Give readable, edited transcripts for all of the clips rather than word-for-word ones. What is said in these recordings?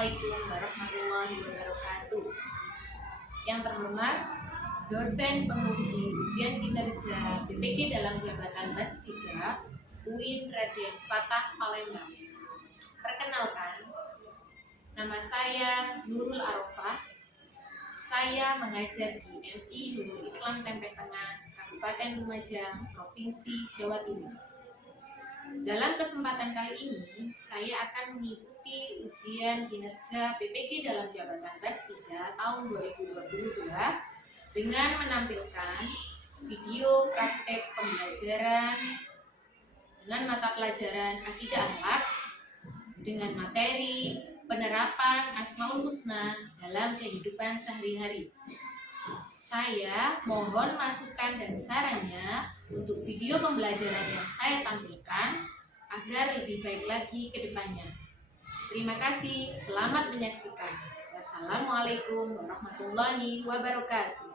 Assalamualaikum warahmatullahi wabarakatuh. Yang terhormat, dosen penguji ujian kinerja BPK dalam jabatan Batch 3 UIN Raden Fatah Palembang. Perkenalkan, nama saya Nurul Arofah. Saya mengajar di MI Nurul Islam Tempe Tengah, Kabupaten Lumajang, Provinsi Jawa Timur. Dalam kesempatan kali ini, saya akan mengikuti ujian kinerja BPK dalam jabatan Batch 3 tahun 2022 dengan menampilkan video praktek pembelajaran dengan mata pelajaran Akidah Akhlak dengan materi penerapan Asmaul Husna dalam kehidupan sehari-hari. Saya mohon masukan dan sarannya untuk video pembelajaran yang saya tampilkan agar lebih baik lagi ke depannya. Terima kasih, selamat menyaksikan. Wassalamualaikum warahmatullahi wabarakatuh.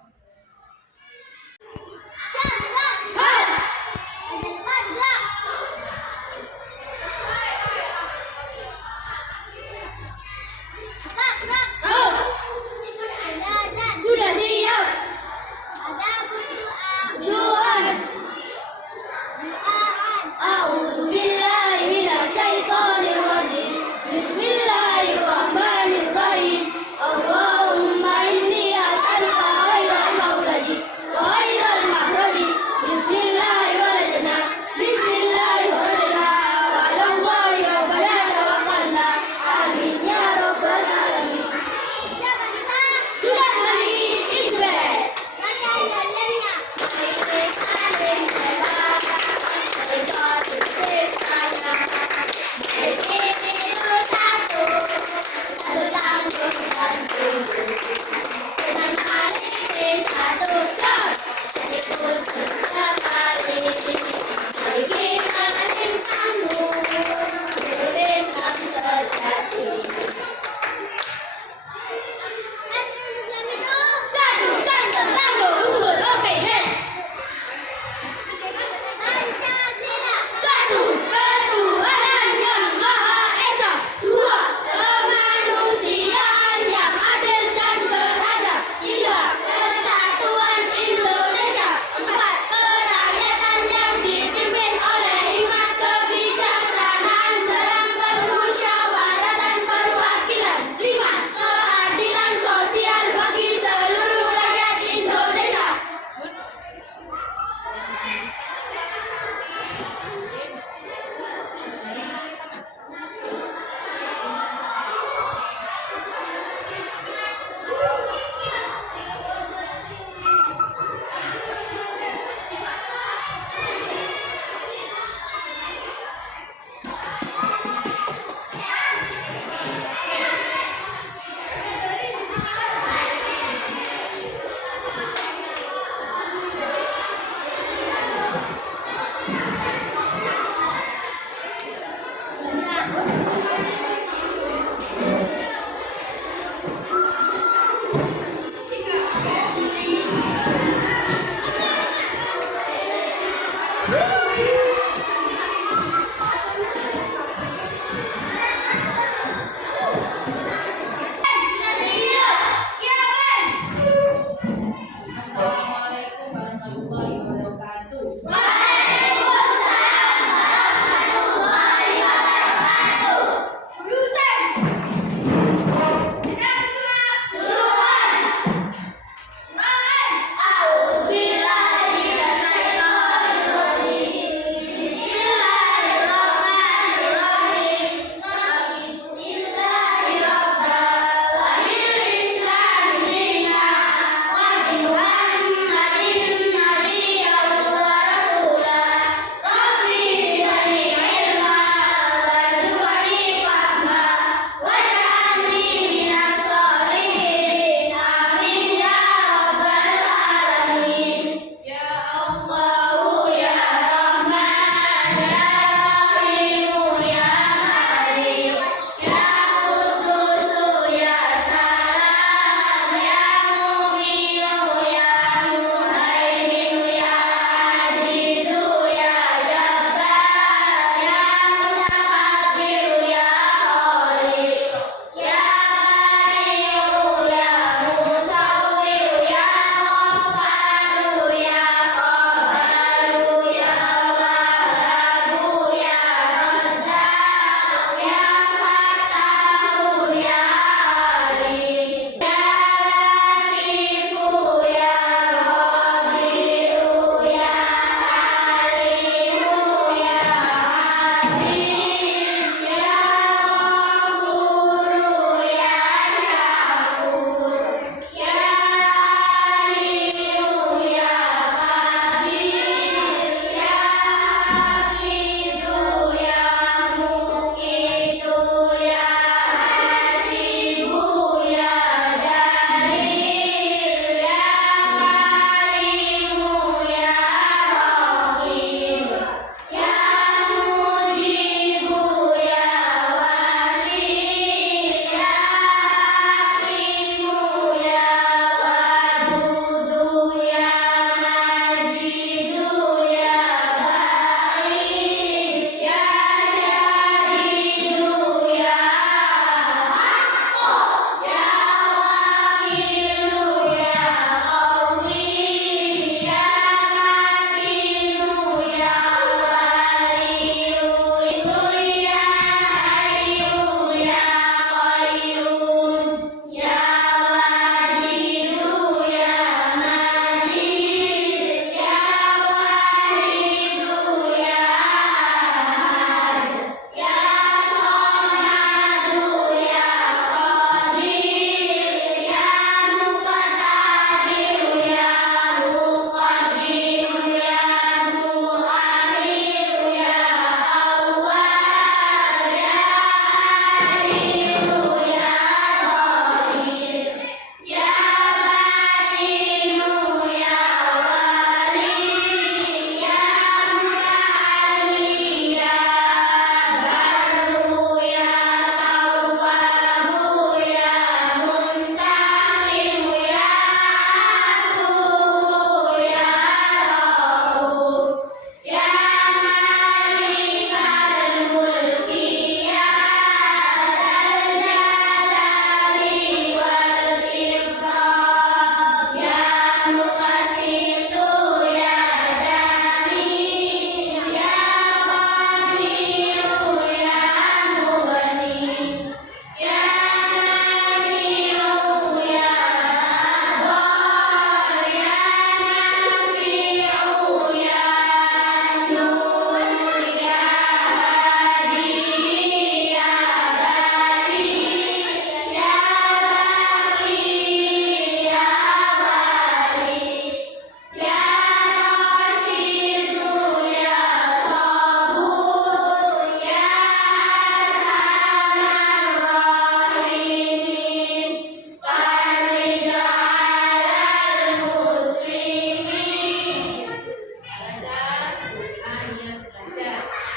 Sudah siap. Ada doa. A'udzu billahi minasyaitonir rajim. Bismillahirrahmanirrahim. Allahumma inni as'aluka khairal maulidi wa khairal makhraji. Bismillahirrahmanirrahim.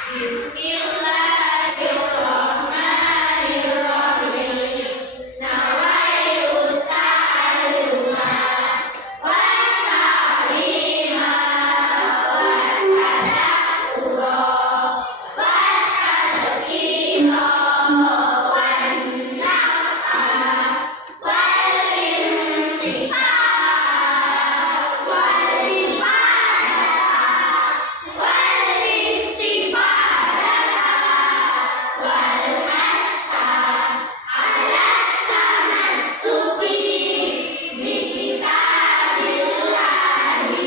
Bismillahirrahmanirrahim. Nawaitu ta'alluma wa ta'lima wa tadabbura wa tadhkira wan naf'a wal intifa' wal ifadah wal istifadah wal hasa ala tamassuki bi kitabillahi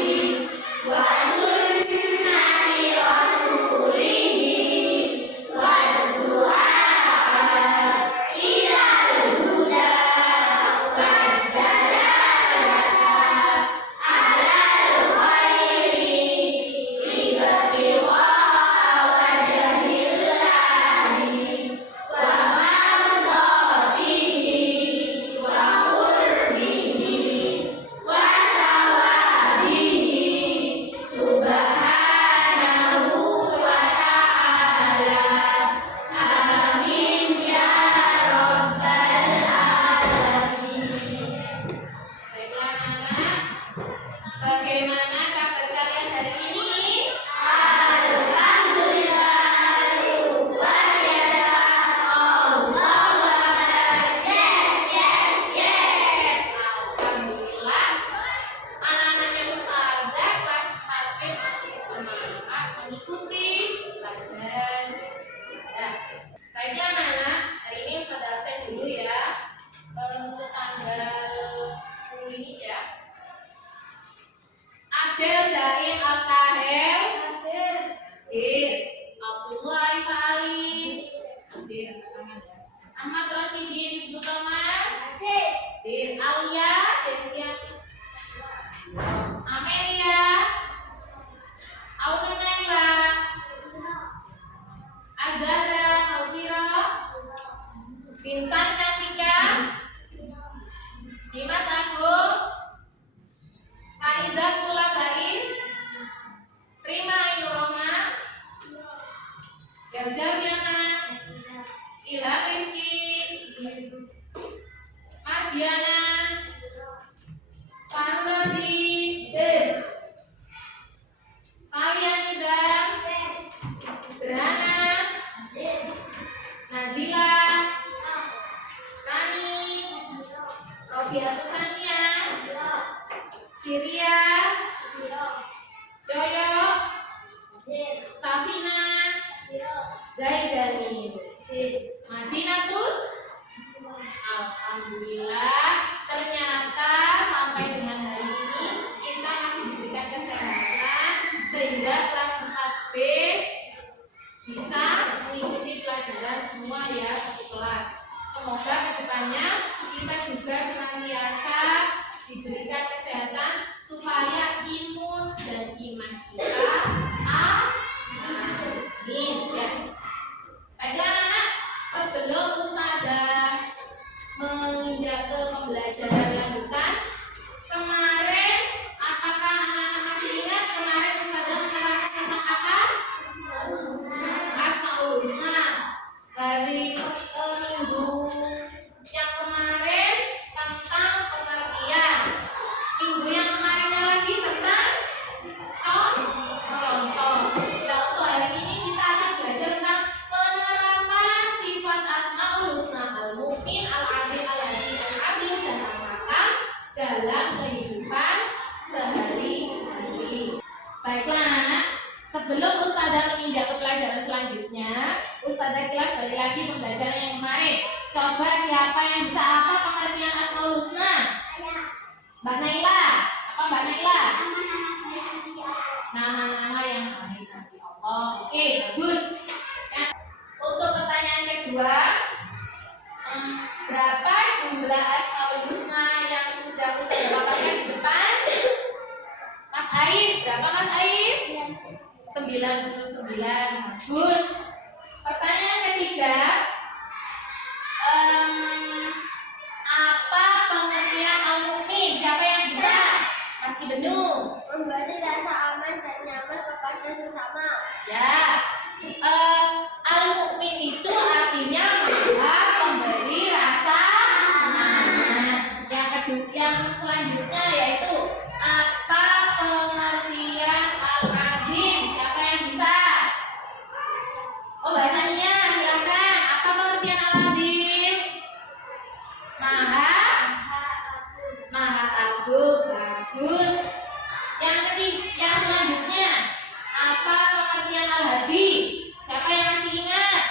wa sunnati rasulihi wa du'a ilal huda wa dalalata alal khairi ibtigha wajhillahi wa mardatihi wa qurbihi wa sawabihi subhanahu wa ta'ala. Amin ya rabbal alamin. Baiklah anak, bagaimana kabar kalian hari ini? Alhamdulillah, luar biasa. Allahu Akbar. Yes. Alhamdulillah, anak-anaknya Ustazah kelas 4B masih semangat mengikuti pelajaran Ustazah. Baiklah anak-anak, hari ini Ustazah absen dulu ya. Untuk tanggal 10 ini ya. Adel, Zain, Al-Tahel, Dir, Abdullah, Salim, Dir, angkat tangan ya. Ahmad Rosyidin, Ibnu Thomas, Dir, Alia, Destiani, Amelia, Aulia Naila, Azhara, Alvira, Bintang Cantika, Dimas Agung, Faiza Kula Bais, Prima Ainur Roma, Garga Viana, Ilham Rizky, Mardiana, Fahru Rozi, Alia Nizam, Gerhana, Nazila, Rani, Robiatus Sania, Syria, Yoyo, Safina, Zaidanin, Madinatus. Alhamdulillah, ternyata sampai dengan hari ini kita masih diberikan kesehatan sehingga kelas 4B bisa mengikuti pelajaran semua ya, satu kelas. Semoga kedepannya kita juga senantiasa diberikan kesehatan supaya imun dan iman kita amin ya. Baiklah anak, sebelum Ustazah menginjak ke pembelajaran lanjutan, kemarin apakah anak-anak masih ingat kemarin Ustazah menerangkan tentang apa? Asmaul Husna. Hari minggu yang kemarin tentang pengertian, minggu yang kemarinnya lagi tentang contoh. Nah, untuk hari ini kita akan belajar tentang penerapan sifat Asmaul Husna Al-Mu'min, Al-Adil, Al-Hadi, Al-Adil, dan Al-Hakam dalam kehidupan sehari-hari. Baiklah anak, sebelum Ustazah menginjak ke pelajaran selanjutnya, Ustazah kelas balik lagi pembelajaran yang kemarin. Coba siapa yang bisa apa pengertian Asmaul Husna? Mbak Naila. Apa Mbak Naila? Nama-nama yang baik hati Allah. Oke, bagus. Nah, untuk pertanyaan kedua, berapa jumlah Asmaul Husna yang sudah Ustazah paparkan di depan? Mas Aif, berapa Mas Aif? 99. Bagus. Pertanyaan ketiga, apa pengertian Al-Mu'min? Siapa yang bisa? Mas Ibnu. Memberi rasa aman dan nyaman kepada sesama. Ya. Al-Mu'min itu artinya maha pemberi rasa aman. Yang kedua, yang selanjutnya yaitu apa pengertian al-azim? Siapa yang bisa? Oh, bahasanya silakan. Apa pengertian al-azim? Maha maha agung. Bagus. Yang ketiga, yang selanjutnya apa pengertian al-hadi? Siapa yang masih ingat?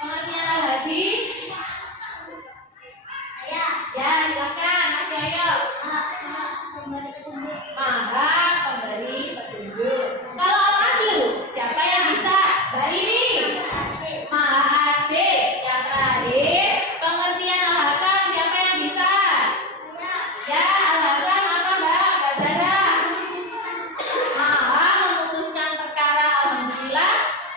Pengertian al-hadi? Ya, silakan Mas Yoyo. Maha pemberi petunjuk. Kalau al-adil, siapa yang bisa? Mbak ini. Maha adil. Yang terakhir, pengertian al-hakam, siapa yang bisa? Ya, al-hakam apa Mbak Zara? Maha memutuskan perkara. Alhamdulillah,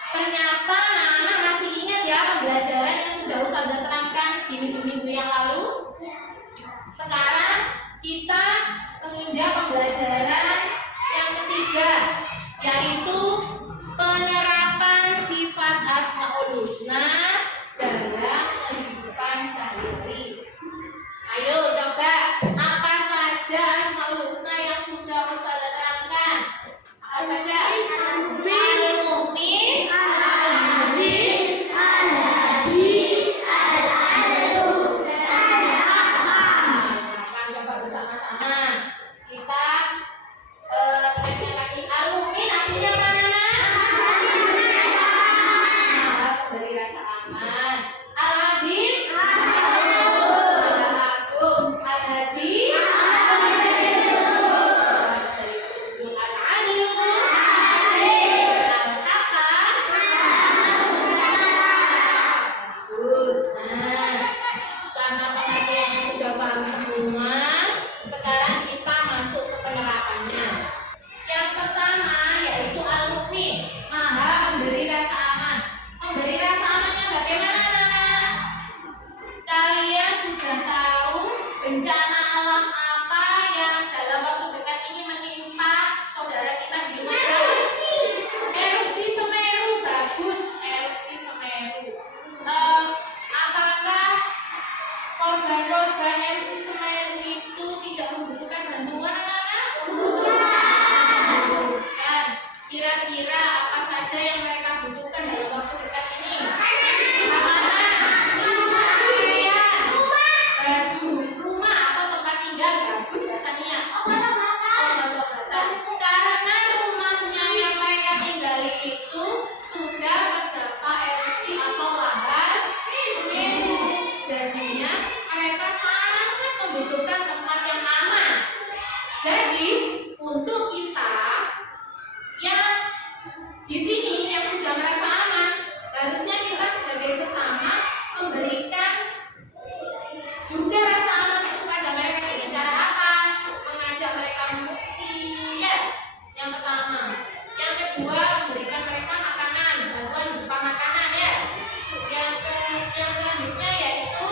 ternyata anak-anak masih ingat ya pembelajaran yang sudah Ustazah terangkan di minggu-minggu yang lalu. Sekarang kita menginjak pembelajaran yang ketiga, yaitu penerapan sifat Asmaul Husna dalam kehidupan sehari-hari. Ayo coba, apa saja Asmaul Husna yang sudah Ustazah terangkan? Apa saja? Al-Mu'min, Al-Azim, Al-Hadi, Al-Adil. Akan coba bersama-sama kita ingatkan lagi. Al-Mu'min artinya mana? Maha pemberi rasa aman. Al-Azim, Al-Agung. Al-Hadi, Al-Adil, Al-Hakam. Bagus. Nah, karena pengertiannya sudah paham semua, sekarang kita masuk ke penerapannya. Yang pertama yaitu al-mu'min, maha memberi rasa aman. Memberi rasa amannya bagaimana, Nana? Kalian sudah tahu bencana alam apa yang dalam waktu dekat ini menimpa saudara kita di Lumajang? Erupsi Semeru. Bagus, erupsi Semeru. Apakah korban-korban erupsi Semeru itu tidak membutuhkan bantuan, anak-anak? Membutuhkan. Kira-kira apa saja yang mereka butuhkan dalam waktu dekat ini? Makanan, pakaian, baju, rumah atau tempat tinggal. Bagus bahasanya. Obat-obatan. Karena rumahnya yang mereka tinggali itu sudah terdampak erupsi atau lahar Semeru. Jadinya mereka sangat membutuhkan tempat yang aman. Jadi untuk kita yang di sini yang sudah merasa aman, harusnya kita sebagai sesama memberikan juga rasa aman itu kepada mereka dengan cara apa? Mengajak mereka mengungsi, ya. Yang pertama. Yang kedua, memberikan mereka makanan, bantuan berupa makanan, ya. Yang selanjutnya yaitu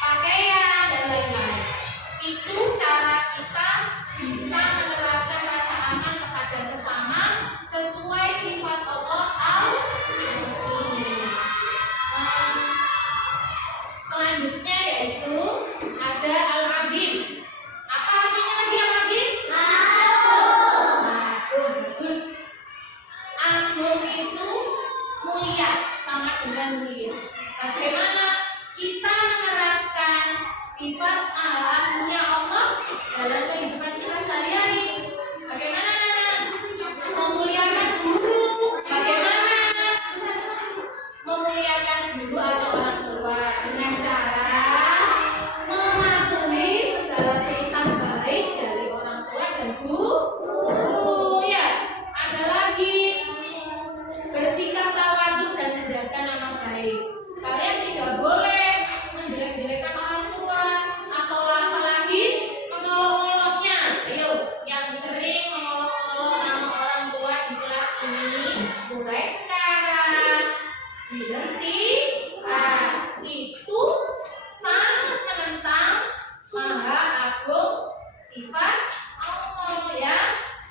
pakaian dan lain-lain. Itu cara kita bisa menerapkan rasa aman kepada sesama sesuai sifat Allah al-Mu'min. Selanjutnya yaitu ada al-azim. Apa artinya lagi al-azim? Agung. Bagus. Agung itu mulia, sama dengan mulia. Bagaimana kita menerapkan sifat agungnya Allah dalam kehidupan kita sehari-hari? Bagaimana, Nana? Memuliakan guru. Bagaimana? Memuliakan guru atau orang tua dengan cara mematuhi segala perintah baik dari orang tua dan guru. Ya, ada lagi bersikap tawadhu dan menjaga nama baik. Kalian tidak boleh menjelek-jelekan orang tua atau apalagi mengolok-oloknya. Ayo, yang sering mengolok-olok nama orang tua di kelas ini, mulai sekarang dihentikan. Itu sangat menentang maha agung sifat Allah, ya.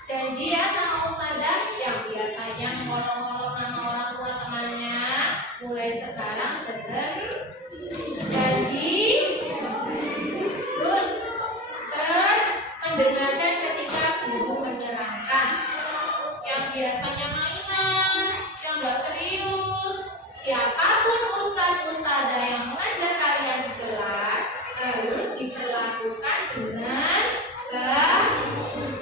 Janji ya sama ustazah yang biasanya mengolok-olok mulai sekarang dengan janji terus mendengarkan ketika guru menyerangkan. Yang biasanya mainan, yang gak serius, siapapun ustadz-ustadzah yang mengajar kalian di kelas harus diperlakukan dengan baik.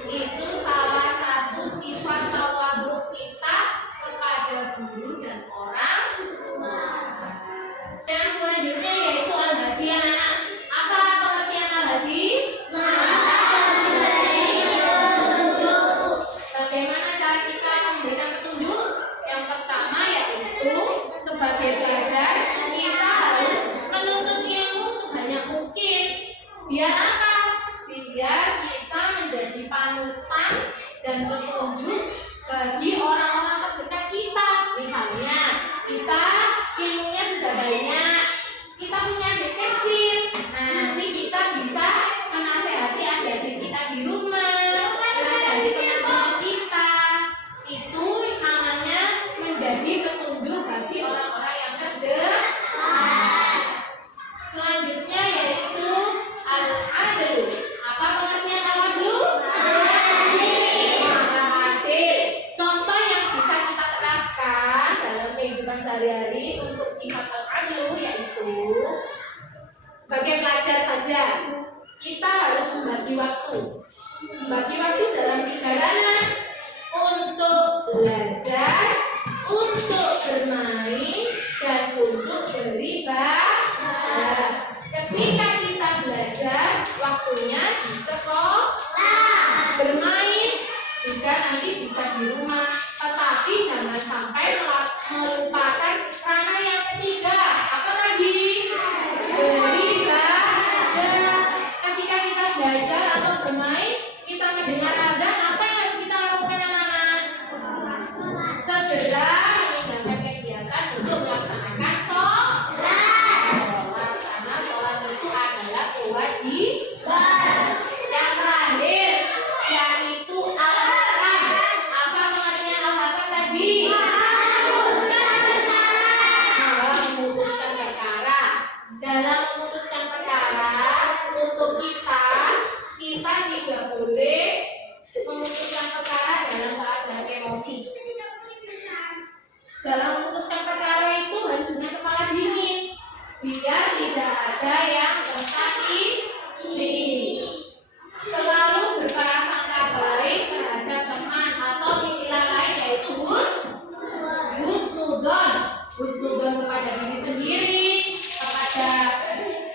Itu salah satu sifat tawadhu kita kepada guru dan orang tua. Yang selanjutnya yaitu al-hadi, anak-anak. Apa pengertian al-hadi? Bagaimana cara kita memberikan petunjuk? Yang pertama yaitu sebagai pelajar kita harus menuntut ilmu sebanyak mungkin. Biar apa? Biar kita menjadi panutan dan petunjuk bagi orang-orang terdekat kita. Misalnya kita ilmunya sudah banyak, kita punya adik kecil, nah nanti kita bisa menasehati adik-adik kita di rumah, menasehati teman-teman kita. Itu namanya menjadi petunjuk bagi orang-orang yang terdekat. Selanjutnya yaitu al-adl. Apa pengertian al-adl? Adil. Contoh yang bisa kita terapkan dalam kehidupan sehari-hari untuk sifat al-adl yaitu sebagai pelajar saja kita harus membagi waktu. Membagi waktu dalam 3 ranah: untuk belajar, untuk bermain, dan untuk beribadah. Ketika kita belajar, waktunya di sekolah. Bermain juga nanti bisa di rumah. Tetapi jangan sampai melupakan ranah yang ketiga. Apa tadi? Beribadah. Ketika kita belajar atau bermain, kita mendengar azan, apa yang harus kita lakukan, anak-anak? Segera meninggalkan kegiatan untuk melaksanakan sholat. Karena sholat itu adalah kewajiban. Yang terakhir yaitu al-hakam. Apa pengertian al-hakam tadi? Memutuskan perkara. Dalam memutuskan perkara untuk kita tidak boleh memutuskan perkara dalam keadaan emosi. Dalam memutuskan perkara itu harus dengan kepala dingin, biar tidak ada yang tersakiti. Selalu berprasangka baik terhadap teman atau istilah lain yaitu husnudon. Husnudon kepada diri sendiri, kepada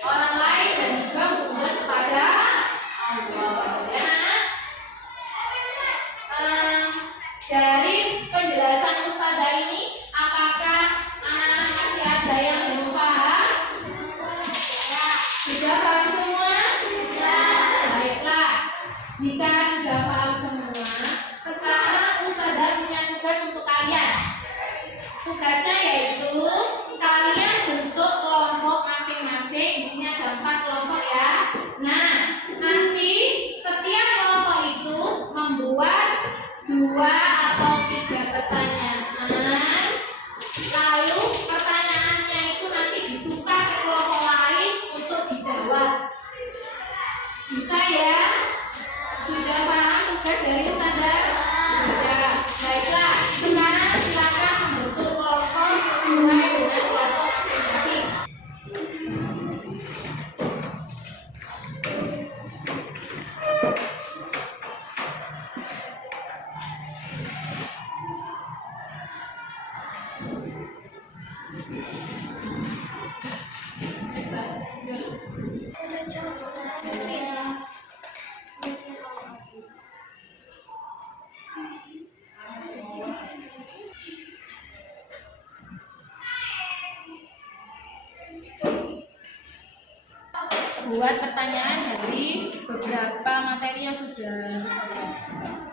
orang lain, dan juga husnudon kepada Allah. Dari penjelasan ustazah ini, apakah anak-anak masih ada yang belum paham? Sudah paham semua? Baiklah, jika sudah paham semua, sekarang ustazah punya tugas untuk kalian. Tugasnya yaitu kalian bentuk kelompok masing-masing. Di sini ada 4 kelompok ya. Nah, nanti setiap kelompok itu membuat 2 atau 3 pertanyaan. Lalu pertanyaannya itu nanti ditukar ke kelompok lain untuk dijawab. Bisa ya? Sudah paham tugas dari ustazah? Sudah. Baiklah, sekarang silakan membentuk kelompok sesuai dengan kelompok masing-masing. Buat pertanyaan dari beberapa materi yang sudah saya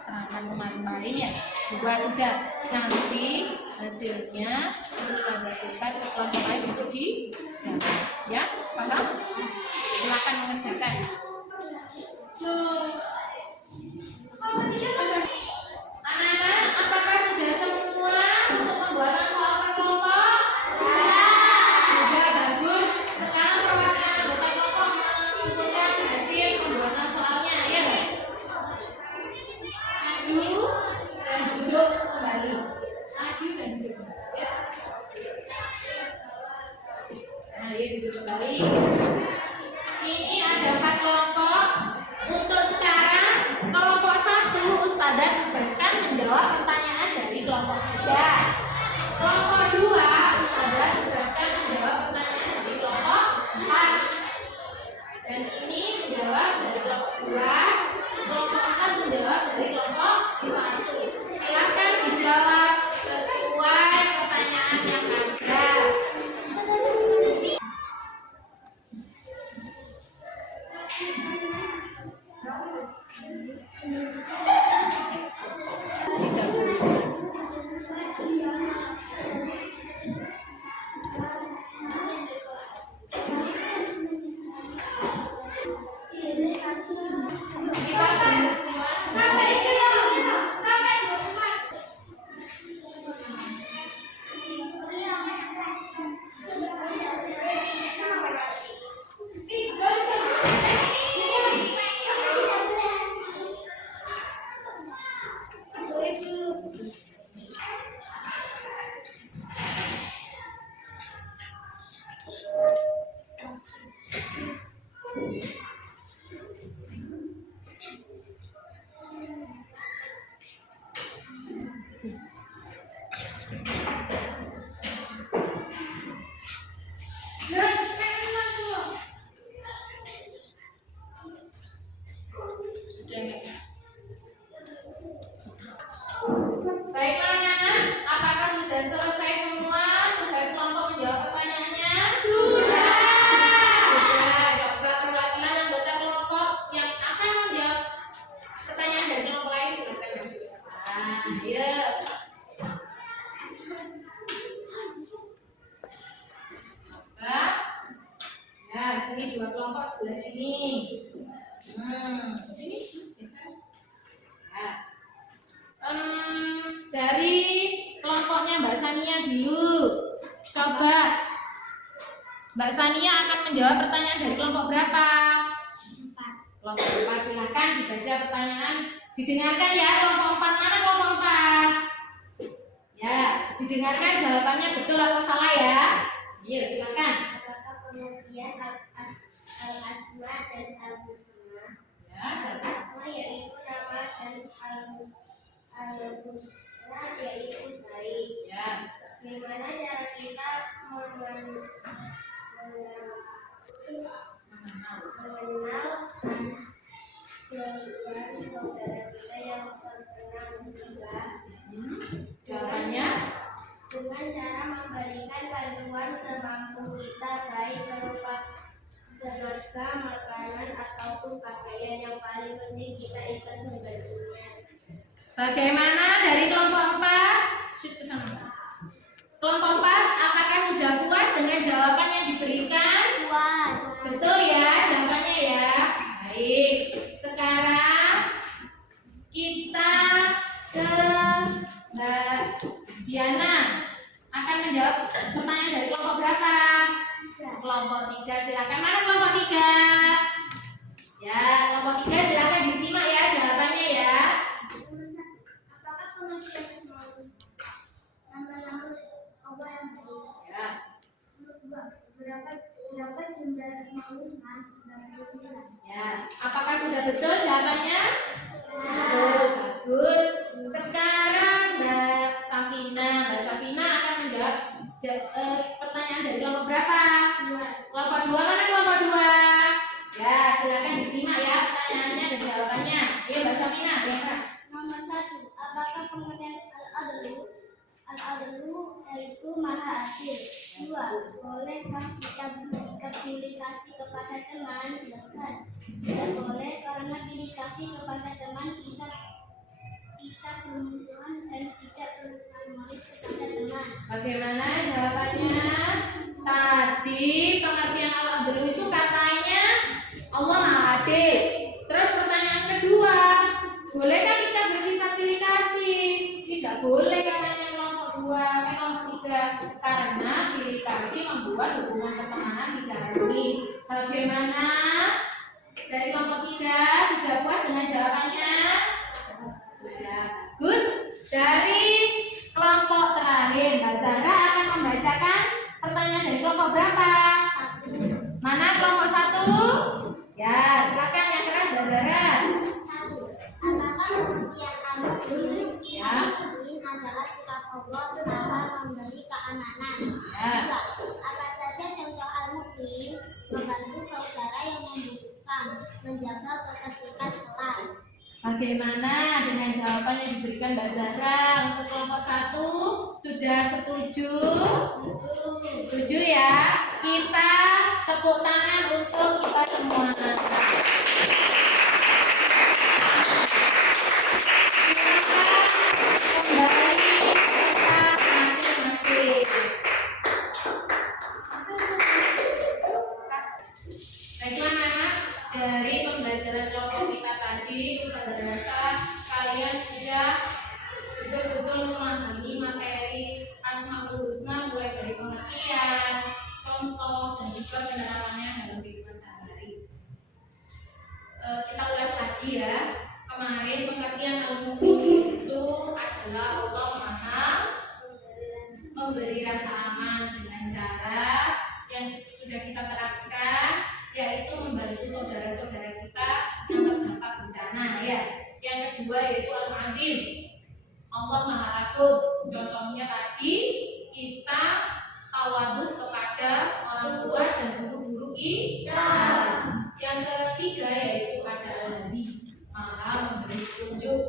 terangkan kemarin ya. 2 sudah. Nanti hasilnya terus lakukan ke kelompok lain untuk dijawab. Ya, paham? Silakan mengerjakan. Anak-anak, apakah sudah semua untuk pembuatan soal per kelompok? Baik. Ini ada 4 kelompok. Untuk sekarang kelompok 1 Ustazah tugaskan menjawab pertanyaan dari kelompok 3. Kelompok 2 Ustazah tugaskan menjawab pertanyaan dari kelompok 4. Dan ini menjawab dari kelompok 2. Kelompok 4 menjawab dari kelompok 1. Silakan dijawab sesuai pertanyaan yang ada. Baiklah anak-anak, apakah sudah selesai semua tugas kelompok menjawab pertanyaannya? Sudah. Coba perwakilan anggota kelompok yang akan menjawab pertanyaan dari kelompok lain silakan maju ke depan. Ayo. Coba. Ya, sini 2 kelompok sebelah sini. Sini. Ya. Dari kelompoknya Mbak Sania dulu. Coba Mbak Sania akan menjawab pertanyaan dari kelompok berapa? 4. Kelompok 4, silakan dibaca pertanyaan. Didengarkan ya, kelompok 4 mana kelompok 4? Ya, didengarkan jawabannya betul atau salah ya. Iya, silakan. Apakah pengertian al-asma dan al-husna? Ya, jawab. Al-asma yaitu nama dan al-husna yaitu baik. Ya. Bagaimana cara kita mengenal keluarga saudara kita yang terkena musibah? Jawabannya Dengan cara memberikan bantuan semampu kita, baik berupa tenaga, makanan, ataupun pakaian. Yang paling penting kita ikhlas membantunya. bagaimana dari kelompok 4? Shoot ke sana. Kelompok 4, apakah sudah puas dengan jawaban yang diberikan? Puas. Betul ya jawabannya ya. Baik. Sekarang kita ke Mbak Diana akan menjawab pertanyaan dari kelompok berapa? Kelompok 3. Silakan. Mana kelompok 3? Ya, kelompok 3 silakan disimak ya jawabannya ya. Apakah pengertian asmaul nama-nama Allah yang baik? Ya. Berapa jumlah asmaul husna? 99. Ya, apakah sudah betul jawabannya? Betul, bagus. Sekarang Mbak Safina akan menjawab pertanyaan dari kelompok berapa? 2. Kelompok 2 mana kelompok 2? Ya, silakan disimak ya pertanyaannya dan jawabannya. Ayo Mbak Safina, yang keras. Nomor 1. Apakah pengertian al-adlu yaitu maha adil? 2. Bolehkah kita berikan pilih kasih kepada teman? Jelaskan. Tidak boleh karena pilih kasih kepada teman kita bermusuhan dan tidak bermurid kepada teman. Bagaimana jawabannya? Tadi pengertian al-adlu itu katanya Allah Maha Adil. Terus pertanyaan kedua, bolehkah kita bersifat pilih kasih? Tidak boleh katanya kelompok 2, kelompok 3 karena pilih kasih membuat hubungan pertemanan tidak harmonis. Bagaimana? Dari kelompok 3 sudah puas dengan jawabannya? Sudah bagus. Dari kelompok terakhir, Mbak Zahra akan membacakan pertanyaan dari kelompok berapa? 1. Mana kelompok 1? Ya, silakan yang keras Zara. Apakah pengertian al-mu'min Ya. adalah sikap Allah dalam memberi keamanan? Ya. 2. Apa saja contoh al-mu'min? Membantu saudara yang membutuhkan, menjaga ketertiban kelas. Bagaimana dengan jawaban yang diberikan Mbak Zahra untuk kelompok 1? Sudah setuju? Setuju ya? Kita tepuk tangan untuk kita semua. Kembali kita masing-masing. Bagaimana dari pembelajaran kelompok kita tadi, Ustaz rasa kalian sudah betul-betul memahami materi Asmaul Husna mulai dari pengertian, contoh, dan juga penerapannya dalam kehidupan sehari-hari. Kita ulas lagi ya. Kemarin pengertian al-mu'min itu adalah Allah Maha memberi rasa aman dengan cara yang sudah kita terapkan, yaitu membantu saudara-saudara kita yang terdampak bencana ya. Yang kedua yaitu al-adil, Allah Maha Agung. Contohnya tadi kita tawadud kepada orang tua dan guru-guru kita. Yang ketiga yaitu ada al-hadi, Maha memberi petunjuk.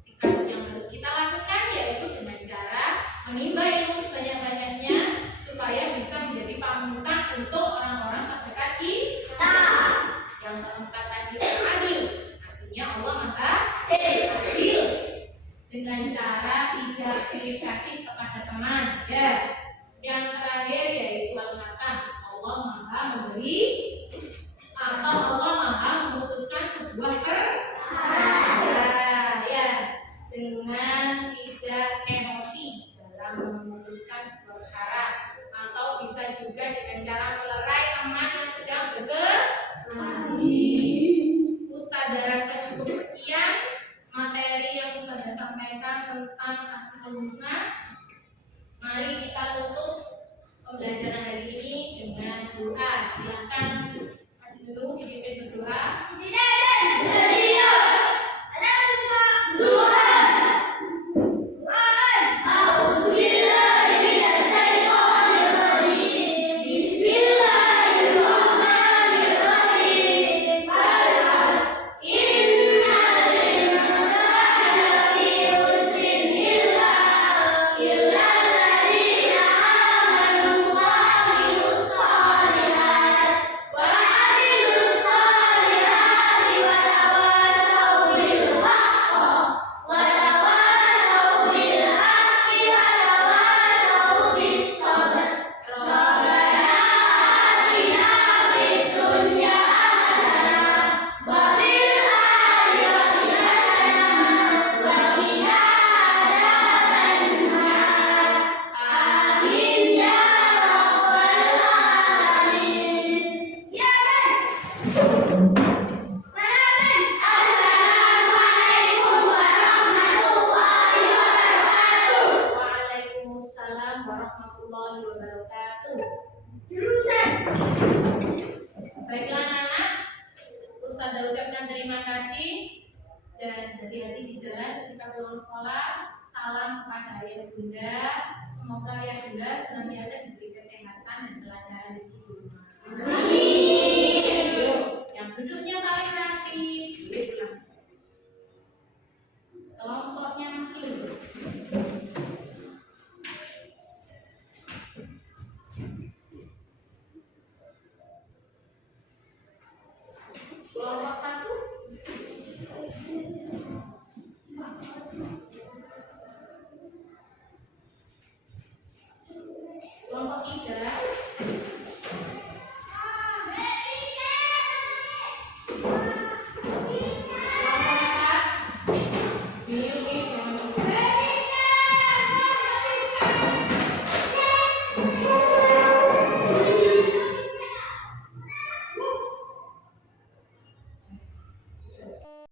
Sikap yang harus kita lakukan yaitu dengan cara menimba ilmu sebanyak-banyaknya supaya bisa menjadi panutan untuk orang-orang terdekat kita. Yang keempat tadi adil, artinya Allah Maha adil dengan cara tidak pilih kasih kepada teman ya. Yang terakhir yaitu al-hatam, Allah Maha memberi atau Allah Maha memutuskan sebuah perkara ya, dengan tidak emosi dalam memutuskan sebuah perkara, atau bisa juga dengan cara melerai teman yang sedang berkelahi. Ustazah rasa cukup sekian materi yang Ustazah sampaikan tentang Asmaul Husna. Mari kita tutup pembelajaran hari ini dengan doa. Silakan masih dulu dipimpin berdoa. Waalaikumsalam warahmatullahi wabarakatuh. Baiklah anak-anak, Ustazah ucapkan terima kasih dan hati-hati di jalan ketika pulang sekolah. Salam kepada ayah bunda. Semoga ayah bunda senantiasa diberi kesehatan dan kelancaran